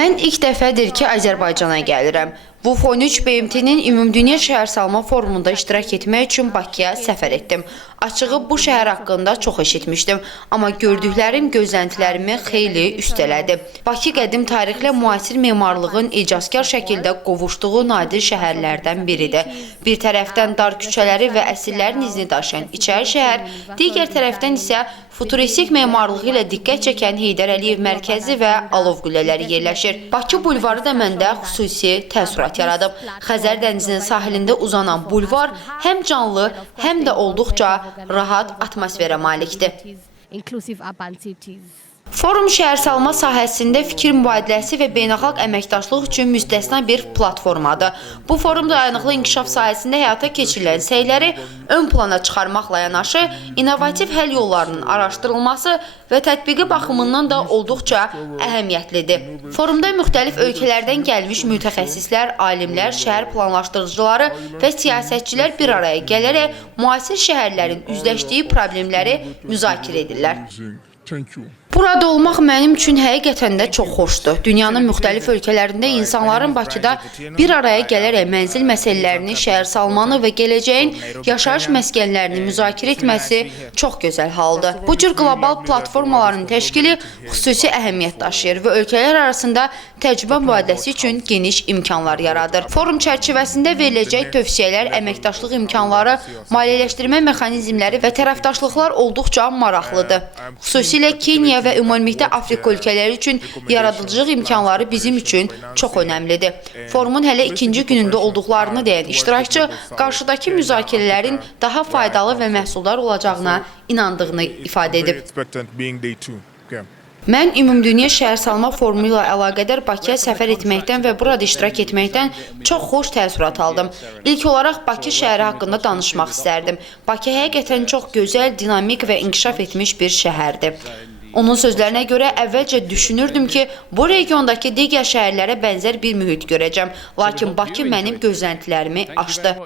Mən ilk dəfədir ki, Azərbaycana gəlirəm. WUF 13 BMT-nin Ümumdünya Şəhərsalma Forumunda iştirak etmək üçün Bakıya səfər etdim. Açığı bu şəhər haqqında çox eşitmişdim, amma gördüklərim gözləntilərimi xeyli üstələdi. Bakı qədim tarixlə müasir memarlığın icazkar şəkildə qovuşduğu nadir şəhərlərdən biridir. Bir tərəfdən dar küçələri və əsrlərin izini daşıyan içəri şəhər, digər tərəfdən isə futuristik memarlığı ilə diqqət çəkən Heydər Əliyev mərkəzi və alov qüllələri yerləşir. Bakı bulvarı da məndə xüsusi təəssürat yaradıb. Xəzər dənizinin sahilində uzanan bulvar həm canlı, həm də olduqca rahat atmosferə malikdir. Forum şəhərsalma sahəsində fikir mübadiləsi və beynəlxalq əməkdaşlıq üçün müstəsna bir platformadır. Bu forum dayanıqlı inkişaf sahəsində həyata keçirilən səyləri ön plana çıxarmaqla yanaşı, innovativ həll yollarının araşdırılması və tətbiqi baxımından da olduqca əhəmiyyətlidir. Forumda müxtəlif ölkələrdən gəlmiş mütəxəssislər, alimlər, şəhər planlaşdırıcıları və siyasətçilər bir araya gələrək müasir şəhərlərin üzləşdiyi problemləri müzakirə edirlər. Burada olmaq mənim üçün həqiqətən də çox xoşdur. Dünyanın müxtəlif ölkələrində insanların Bakıda bir araya gələrək mənzil məsələlərini, şəhərsalmanı və gələcəyin yaşayış məskənlərini müzakirə etməsi çox gözəl haldır. Bu cür qlobal platformaların təşkili xüsusi əhəmiyyət daşıyır və ölkələr arasında təcrübə mübadiləsi üçün geniş imkanlar yaradır. Forum çərçivəsində veriləcək tövsiyələr, əməkdaşlıq imkanları, maliyyələşdirmə mexanizmləri və tərəfdaşlıqlar olduqca maraqlıdır. Xüsusilə Kenya və ümumilikdə Afrika ölkələri üçün yaradıcılıq imkanları bizim üçün çox önəmlidir. Forumun hələ ikinci günündə olduqlarını deyən iştirakçı, qarşıdakı müzakirələrin daha faydalı və məhsuldar olacağına inandığını ifadə edib. Mən Ümumdünya Şəhərsalma Forumu ilə əlaqədar Bakıya səfər etməkdən və burada iştirak etməkdən çox xoş təəssürat aldım. İlk olaraq Bakı şəhəri haqqında danışmaq istərdim. Bakı həqiqətən çox gözəl, dinamik və inkişaf etmiş bir şəhərdir. Onun sözlərinə görə əvvəlcə düşünürdüm ki, bu regiondakı digər şəhərlərə bənzər bir mühit görəcəm. Lakin Bakı mənim gözləntilərimi aşdı.